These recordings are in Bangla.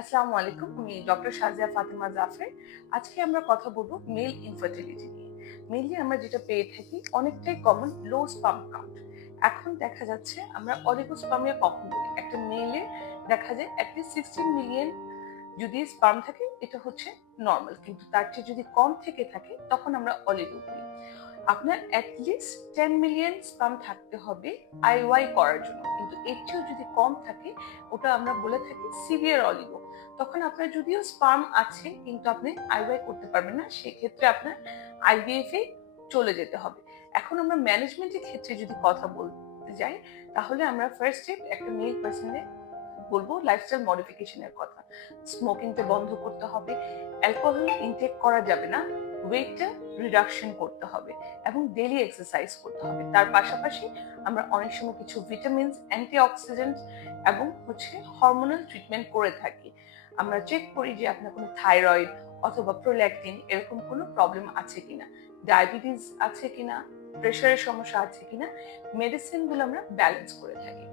আসসালামু আলাইকুম, আমি ডক্টর শাজিয়া ফাতেমা জাফর। আজকে আমরা কথা বলব মেল ইনফার্টিলিটি নিয়ে। মেনলি আমরা যেটা পেয়ে থাকি অনেকটাই কমন লো স্পাম কাউন্ট এখন দেখা যাচ্ছে আমরা অলিগোস্পামিয়া কখন বলি একটা মেলে দেখা যায় অ্যাটলিস্ট সিক্সটিন মিলিয়ন যদি স্পাম থাকে, এটা হচ্ছে নর্মাল কিন্তু তার চেয়ে যদি কম থেকে থাকে, তখন আমরা অলিগো বলি আপনার অ্যাটলিস্ট টেন মিলিয়ন স্পাম থাকতে হবে আইওয়াই করার জন্য। কিন্তু এর চেয়েও যদি কম থাকে, ওটা আমরা বলে থাকি সিভিয়ার অলিগো তখন আপনার যদিও স্পাম আছে, কিন্তু আপনি আইওয়াই করতে পারবেন না, সেক্ষেত্রে আপনার আইভিএফ এ চলে যেতে হবে। এখন আমরা ম্যানেজমেন্টের ক্ষেত্রে যদি কথা বলতে যাই, তাহলে আমরা ফার্স্ট স্টেপ একটা মেল পার্সনে বলব লাইফস্টাইল মডিফিকেশনের কথা। স্মোকিংটা বন্ধ করতে হবে। অ্যালকোহল ইনটেক করা যাবে না। ওয়েটটা রিডাকশন করতে হবে এবং ডেলি এক্সারসাইজ করতে হবে। তার পাশাপাশি আমরা অনেক সময় কিছু ভিটামিনস অ্যান্টিঅক্সিডেন্ট এবং হচ্ছে হরমোনাল ট্রিটমেন্ট করে থাকি। আমরা চেক করি যে আপনার কোনো থাইরয়েড অথবা প্রোল্যাকটিন এরকম কোনো প্রবলেম আছে কিনা। ডায়াবেটিস আছে কিনা? প্রেশারের সমস্যা আছে কিনা? মেডিসিনগুলো আমরা ব্যালেন্স করে থাকি।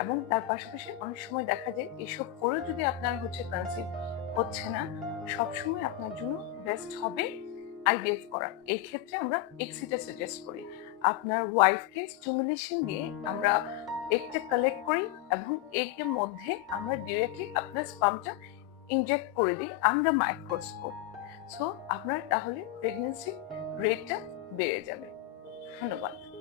এবং তার পাশাপাশি অনেক সময় দেখা যায় এসব করেও যদি আপনার হচ্ছে কনসিভ হচ্ছে না, সবসময় আপনার জন্য বেস্ট হবে আইভিএফ করা। এই ক্ষেত্রে আমরা এক্সিটা সাজেস্ট করি। আপনার ওয়াইফকে স্টিমুলেশন দিয়ে আমরা এগটা কালেক্ট করি এবং এগের মধ্যে আমরা ডিরেক্টলি আপনার স্পামটা ইনজেক্ট করে দিই আন্ডার মাইক্রোস্কোপ সো আপনার তাহলে প্রেগনেন্সি রেটটা বেড়ে যাবে। ধন্যবাদ।